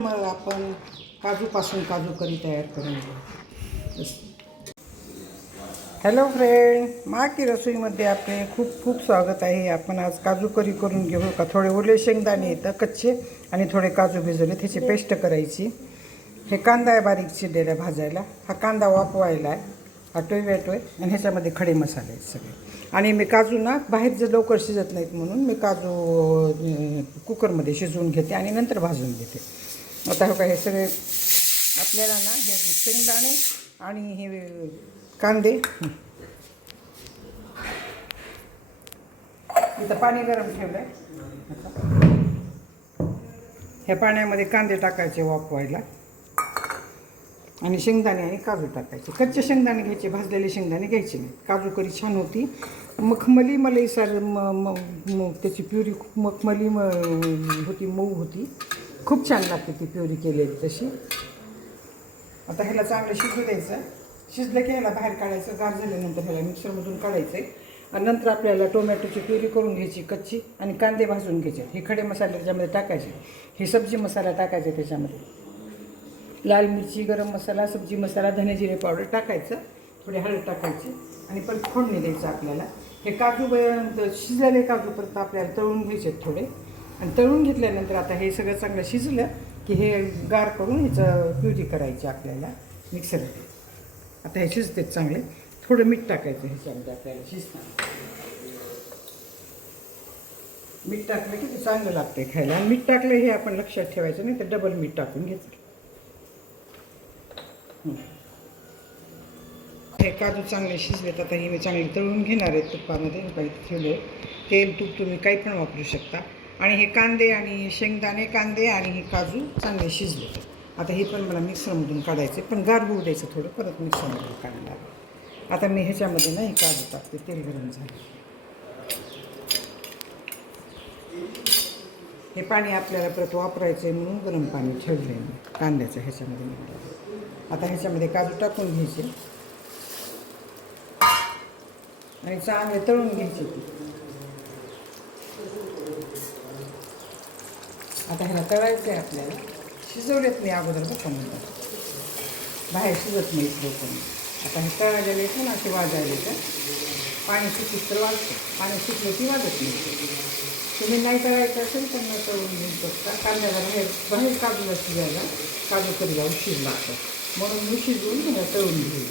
मग आपण काजूपासून काजू करी तयार करून घेऊ. हॅलो फ्रेंड, मा की रसोईमध्ये आपले खूप खूप स्वागत आहे. आपण आज काजू करी करून घेऊ का. थोडे ओले शेंगदाणे येतं कच्चे आणि थोडे काजू भिजवले, त्याची पेस्ट करायची. हे कांदा आहे बारीक चिरलेला भाजायला. हा कांदा वाफवायला आहे. हा टोय आणि ह्याच्यामध्ये खडे मसाले आहेत सगळे. आणि मी काजू ना बाहेर जे लवकर शिजत नाहीत म्हणून मी काजू कुकरमध्ये शिजवून घेते आणि नंतर भाजून घेते. आता हो का हे सगळे आपल्याला ना हे शेंगदाणे आणि हे कांदे, इथं पाणी गरम ठेवलं आहे. ह्या पाण्यामध्ये कांदे टाकायचे वाफवायला आणि शेंगदाणे आणि काजू टाकायचे. कच्चे शेंगदाणे घ्यायचे, भाजलेले शेंगदाणे घ्यायचे नाही. काजू करी छान होती, मखमली मलईसार त्याची प्युरी खूप मखमली होती, मऊ होती, खूप छान लागते ती प्युरी केलेली तशी. आता ह्याला चांगलं शिजू द्यायचं. शिजलं की ह्याला बाहेर काढायचं. गार झाल्यानंतर ह्याला मिक्सरमधून काढायचं आहे. आणि नंतर आपल्याला टोमॅटोची प्युरी करून घ्यायची कच्ची आणि कांदे भाजून घ्यायचे. हे खडे मसाले त्याच्यामध्ये टाकायचे. हे सब्जी मसाला टाकायचे त्याच्यामध्ये. लाल मिरची, गरम मसाला, सब्जी मसाला, धने जिरे पावडर टाकायचं. थोडी हळद टाकायची आणि परत फोडणी द्यायचं आपल्याला. हे काजू शिजलेले काजू परत आपल्याला तळून घ्यायचे थोडे. आणि तळून घेतल्यानंतर आता हे सगळं चांगलं शिजलं की हे गार करून ह्याचं प्युरी करायची आपल्याला मिक्सरमध्ये. आता हे शिजते चांगले. थोडं मीठ टाकायचं ह्याच्यामध्ये आपल्याला शिजताना. मीठ टाकलं की ते चांगलं लागते खायला. आणि मीठ टाकलं हे आपण लक्षात ठेवायचं, नाही तर डबल मीठ टाकून घ्यायचं. हे काजू चांगले शिजलेत. आता हे मी चांगले तळून घेणार आहे तुपामध्ये. काही ठेवले तेल तूप तुम्ही काही पण वापरू शकता. आणि हे कांदे आणि शेंगदाणे, कांदे आणि हे काजू चांगले शिजले. आता हे पण मला मिक्सरमधून काढायचे, पण गार होऊ द्यायचं थोडं, परत मिक्सरमधून काढणार. आता मी ह्याच्यामध्ये ना हे काजू टाकते. तेल गरम झालं. हे पाणी आपल्याला परत वापरायचं आहे म्हणून गरम पाणी ठेवलं आहे मी कांद्याचं ह्याच्यामध्ये. आता ह्याच्यामध्ये काजू टाकून घ्यायचे आणि चांगले तळून घ्यायचे. आता ह्याला तळायचं आहे आपल्याला. शिजवलेत मी अगोदर बघा म्हणतात, बाहेर शिजत नाही लोकांनी. आता हे तळायला येतं ना, असे वाजायला येतं. पाणी सुटलं तर वाजतं, पाणी सुटलं की वाजत नाही. तुम्ही नाही तळायचं असेल तर न तळून घेऊ शकता. कांद्याला बाहेर काजूला शिजायला, काजू करीला उशीर लागतो म्हणून मी शिजवून ह्याला तळून घेऊ.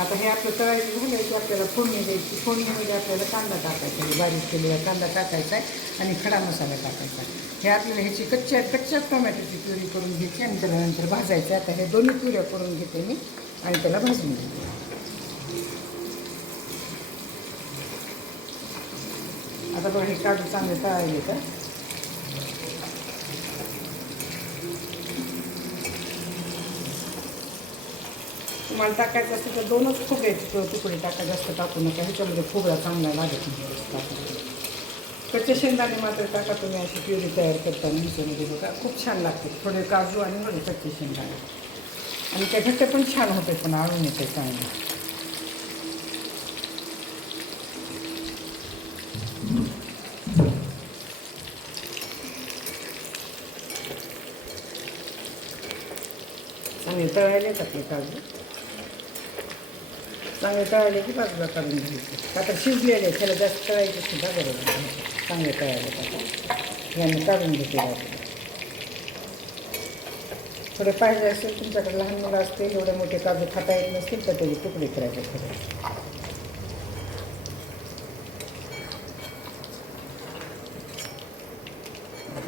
आता हे आपलं तळायचं झालं की आपल्याला फोडणी द्यायची. फोडणीमध्ये आपल्याला कांदा टाकायचा आहे, बारीक केलेला कांदा टाकायचा आहे आणि खडा मसाला टाकायचा आहे. हे आपल्याला ह्याची कच्च्या टोमॅटोची प्युरी करून घ्यायची आणि त्याला नंतर भाजायचं. आता हे दोन्ही प्युऱ्या करून घेते मी आणि त्याला भाजून घेते. आता बघा हे काजू चांगले तळायले तर तुम्हाला टाकायचं असेल तर दोनच खोबऱ्याचे तुकडे टाका, जास्त टाकू नका. ह्याच्यामध्ये खोबरा चांगला लागत नाही. कच्चे शेंगदाणे मात्र टाका तुम्ही अशी प्युरी तयार करताना. ह्याच्यामध्ये बघा खूप छान लागते. थोडे काजू आणि थोडे कच्चे शेंगदाणे आणि त्या घट्ट पण छान होते, पण आळून येते चांगलं. चांगले तळायले आपले काजू. चांगले तळायले की बाजूला काढून घ्यायचे. आता शिजलेले त्याला जास्त तळायचे सुद्धा गरज नाही. चांगले तळायले आता याने काढून घेते बाजूला. थोडे पाहिजे असेल, तुमच्याकडे लहान मुलं असतील, एवढे मोठे काजू खाता येत नसतील तर त्याचे तुकडे करायचे थोडे.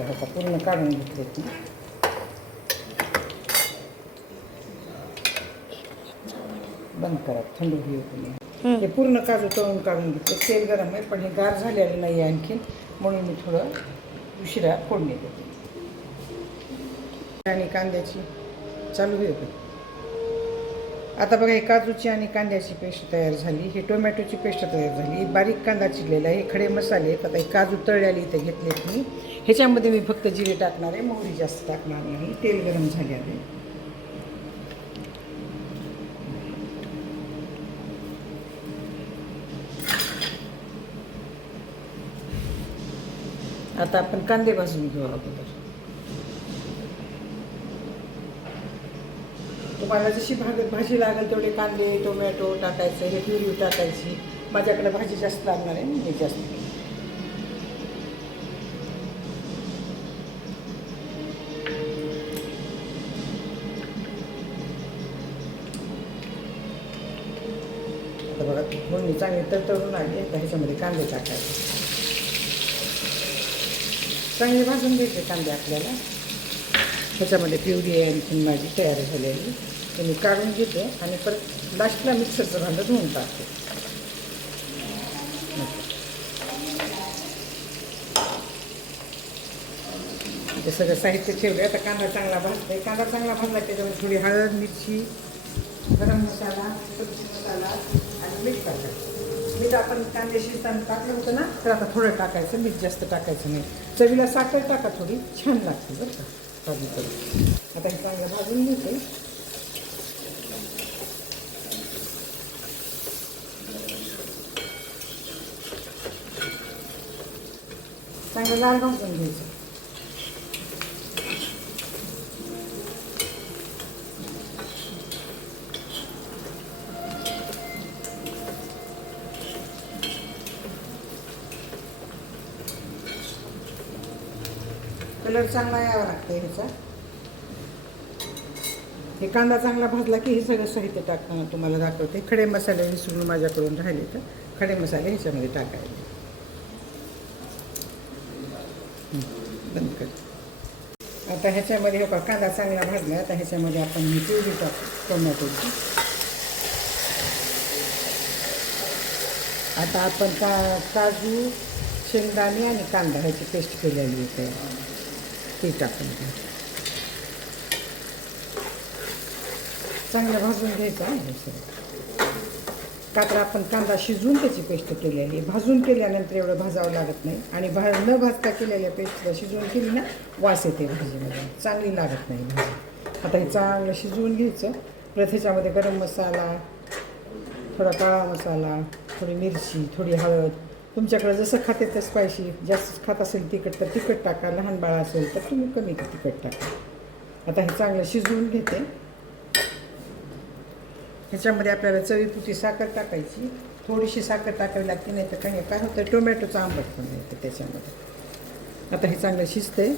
आता पूर्ण काढून घेतले की बंद करा, थंड होईल तुम्ही. हे पूर्ण काजू तळून काढून घेतले. तेल गरम आहे पण हे गार झालेलं नाही आहे आणखीन, म्हणून मी थोडं उशिरा फोडणी देते. आणि कांद्याची चालू होईल. आता बघा हे काजूची आणि कांद्याची पेस्ट तयार झाली. हे टोमॅटोची पेस्ट तयार झाली. बारीक कांदा चिरलेला आहे. हे खडे मसाले. आता हे काजू तळलेले इथे घेतलेत मी. ह्याच्यामध्ये मी फक्त जिरे टाकणार आहे, मोहरी जास्त टाकणार नाही. तेल गरम झाले आहे. आता आपण कांदे भाजून घेऊ अगोदर. तुम्हाला जशी भाजी लागेल तेवढे कांदे टोमॅटो टाकायचं, हे प्युरी टाकायची. माझ्याकडे भाजी जास्त लागणार आहे, मी जास्त. आता बघा फोडणी चांगली तळतळून आली. आता ह्याच्यामध्ये कांदे टाकायचे, चांगले भाजून घ्यायचे कांदे आपल्याला. ह्याच्यामध्ये प्युरी आहे आणखी माझी तयार झालेली, ते मी काढून घेते आणि परत लास्टला मिक्सरचं भांडं धुवून टाकते. ते सगळं साहित्य ठेवलं. आता कांदा चांगला भाजते. कांदा चांगला भाजला त्याच्यामध्ये थोडी हळद, मिरची, गरम मसाला, सब्जी मसाला आणि मीठ टाकायचं. मीठ आपण कांदे शिजताना टाकलं होतं ना, तर आता थोडं टाकायचं, मीठ जास्त टाकायचं नाही. चवीला साखर टाका, थोडी छान लागते बरं का भाजी करून. आता हे चांगलं भाजून घेते. चांगलं लाल भाजून घ्यायचं. कलर चांगला यावा लागतं ह्याचा. हे कांदा चांगला भाजला की हे सगळं साहित्य टाकताना तुम्हाला दाखवते. खडे मसाले विसरून माझ्याकडून राहिले तर खडे मसाले ह्याच्यामध्ये टाकायचे. बंद कर. आता ह्याच्यामध्ये हो का कांदा चांगला भाजला. आता ह्याच्यामध्ये आपण ही प्युरी टाकू टोमॅटोची. आता आपण काजू, शेंगदाणे आणि कांदा ह्याची पेस्ट केलेली आहे, ते टाकून घ्या. चांगलं भाजून घ्यायचं आहे सगळं. का तर आपण कांदा शिजवून त्याची पेस्ट केलेली आहे. भाजून केल्यानंतर एवढं भाजावं लागत नाही. आणि न भाजता केलेल्या पेस्टला शिजवून केली ना, वास येते भाजीमध्ये, चांगली लागत नाही भाजी. आता हे चांगलं शिजवून घ्यायचं. परत ह्याच्यामध्ये गरम मसाला, थोडा काळा मसाला, थोडी मिरची, थोडी हळद. तुमच्याकडे जसं खाते तर स्पायसी जास्त खात असेल तिखट तर तिखट टाका. लहान बाळ असेल तर तुम्ही कमी तिखट टाका. आता हे चांगलं शिजवून घेते. ह्याच्यामध्ये आपल्याला चवीपुरती साखर टाकायची. थोडीशी साखर टाकावी लागते, नाही तर काय होतं टोमॅटोचं आंबट पण येतं त्याच्यामध्ये. आता हे चांगलं शिजतंय.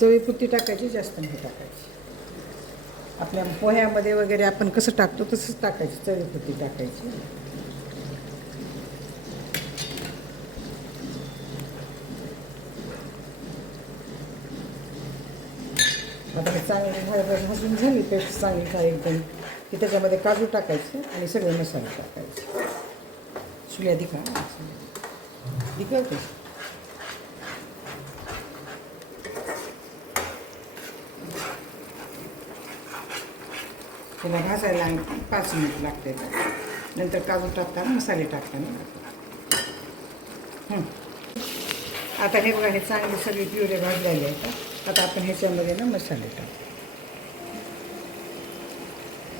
चवीपुरती टाकायची, जास्त नाही टाकायची. आपल्या पोह्यामध्ये वगैरे आपण कसं टाकतो तसंच टाकायची, चवीपुरती टाकायची. आता हे चांगली भाजून झाली पेस्ट चांगली काय एकदम, की त्याच्यामध्ये काजू टाकायचे आणि सगळे मसाले टाकायचे. सुल्या दिखवते. त्याला भाजायला 5 मिनिट लागते. नंतर काजू टाकताना, मसाले टाकताना. आता हे बघा, हे चांगले सगळे प्युरे भाजलेले आहेत. आता आपण ह्याच्यामध्ये ना मसाले टाकू.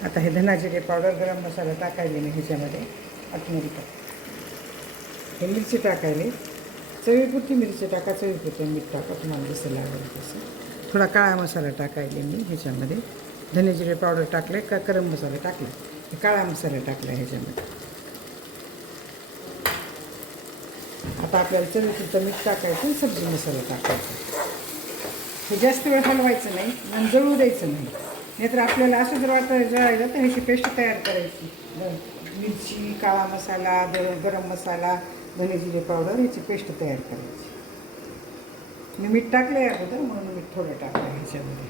आता हे धना जिरे पावडर, गरम मसाला टाकायले मी ह्याच्यामध्ये आतमध्ये टाक. हे मिरची टाकायले, चवीपुरती मिरची टाका, चवीपुरती मीठ टाका, तुम्हाला जसं लागेल तसं. थोडा काळा मसाला टाकायले मी ह्याच्यामध्ये. धने जिरे पावडर टाकले का गरम मसाला टाकले, काळा मसाला टाकला ह्याच्यामध्ये. आता आपल्याला चवीपुरतं मीठ टाकायचं आणि सब्जी मसाला टाकायचा. हे जास्त वेळ हलवायचं नाही आणि जळू द्यायचं नाही. नाहीतर आपल्याला असं जर वाटतं जळायला तर ह्याची पेस्ट तयार करायची. मिरची, काळा मसाला, गरम मसाला, धने जिरे पावडर ह्याची पेस्ट तयार करायची. मी मीठ टाकलं आहे अगोदर, म्हणून मीठ थोडं टाकलं ह्याच्यामध्ये.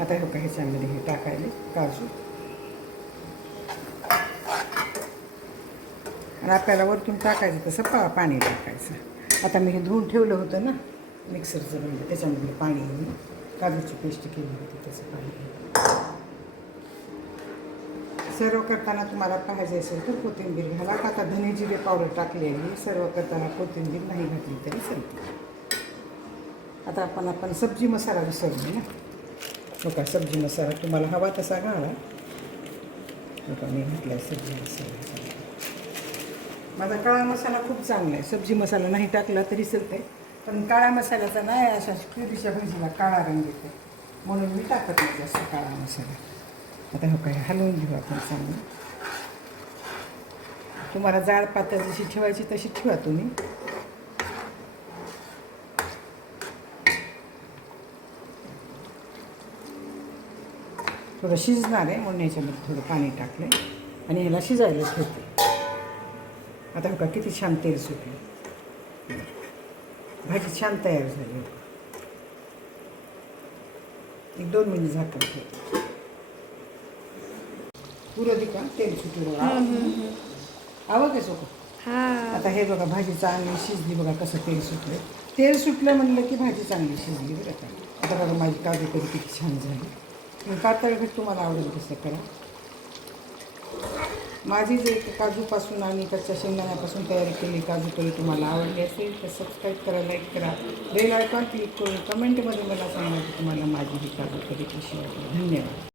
आता हे का ह्याच्यामध्ये हे टाकायले काजू. आणि आपल्याला वरतून टाकायचं तसं पाणी टाकायचं. आता मी हे धुवून ठेवलं होतं ना मिक्सरचं भांडं, त्याच्यामध्ये पाणी मी काजूची पेस्ट केली होती त्याचं पाणी. सर्व करताना तुम्हाला पाहिजे असेल तर कोथिंबीर घाला. आता धने जिरे पावडर टाकलेली, सर्व करताना कोथिंबीर नाही घातली तरी चालते. आता आपण सब्जी मसाला विसरलो ना. बघा सब्जी मसाला तुम्हाला हवा तसा घाला. बघा मी घातला आहे सब्जी मसाला. माझा काळा मसाला खूप चांगला आहे. सब्जी मसाला नाही टाकला तरी चालते, पण काळा मसाल्याचा नाही, अशा पुरीच्या भाजीला काळा रंग येतो, म्हणून मी टाकत नाही जास्त काळा मसाला. आता हो काय हलवून घेऊ आपण चांगलं. तुम्हाला जाड पातळ जशी ठेवायची तशी ठेवा तुम्ही. थोडं शिजणार आहे म्हणून याच्यामध्ये थोडं पाणी टाकलं आणि ह्याला शिजायला ठेवते. आता हो का किती छान तेल सुटलं, भाजी छान तयार झाली. 1-2 मिनिट झाकून ठेवते. पुरं दे का तेल सुटलं आवं कसं का. आता हे बघा भाजी चांगली शिजली बघा, कसं तेल सुटलं. तेल सुटलं म्हणलं की भाजी चांगली शिजली बरं का. आता बघा माझी काजू करी किती छान झाली. तुम्ही पातळ घट तुम्हाला आवडेल तसं करा. माझी जे काजूपासून आणि कच्च्या शेंगदाण्यापासून तयारी केली काजू करी तुम्हाला आवडली असेल तर सबस्क्राईब करा, लाईक करा, बेल आयकॉन क्लिक करून कमेंटमध्ये मला सांगा की तुम्हाला माझी ही काजू करी कशी वाटली. धन्यवाद.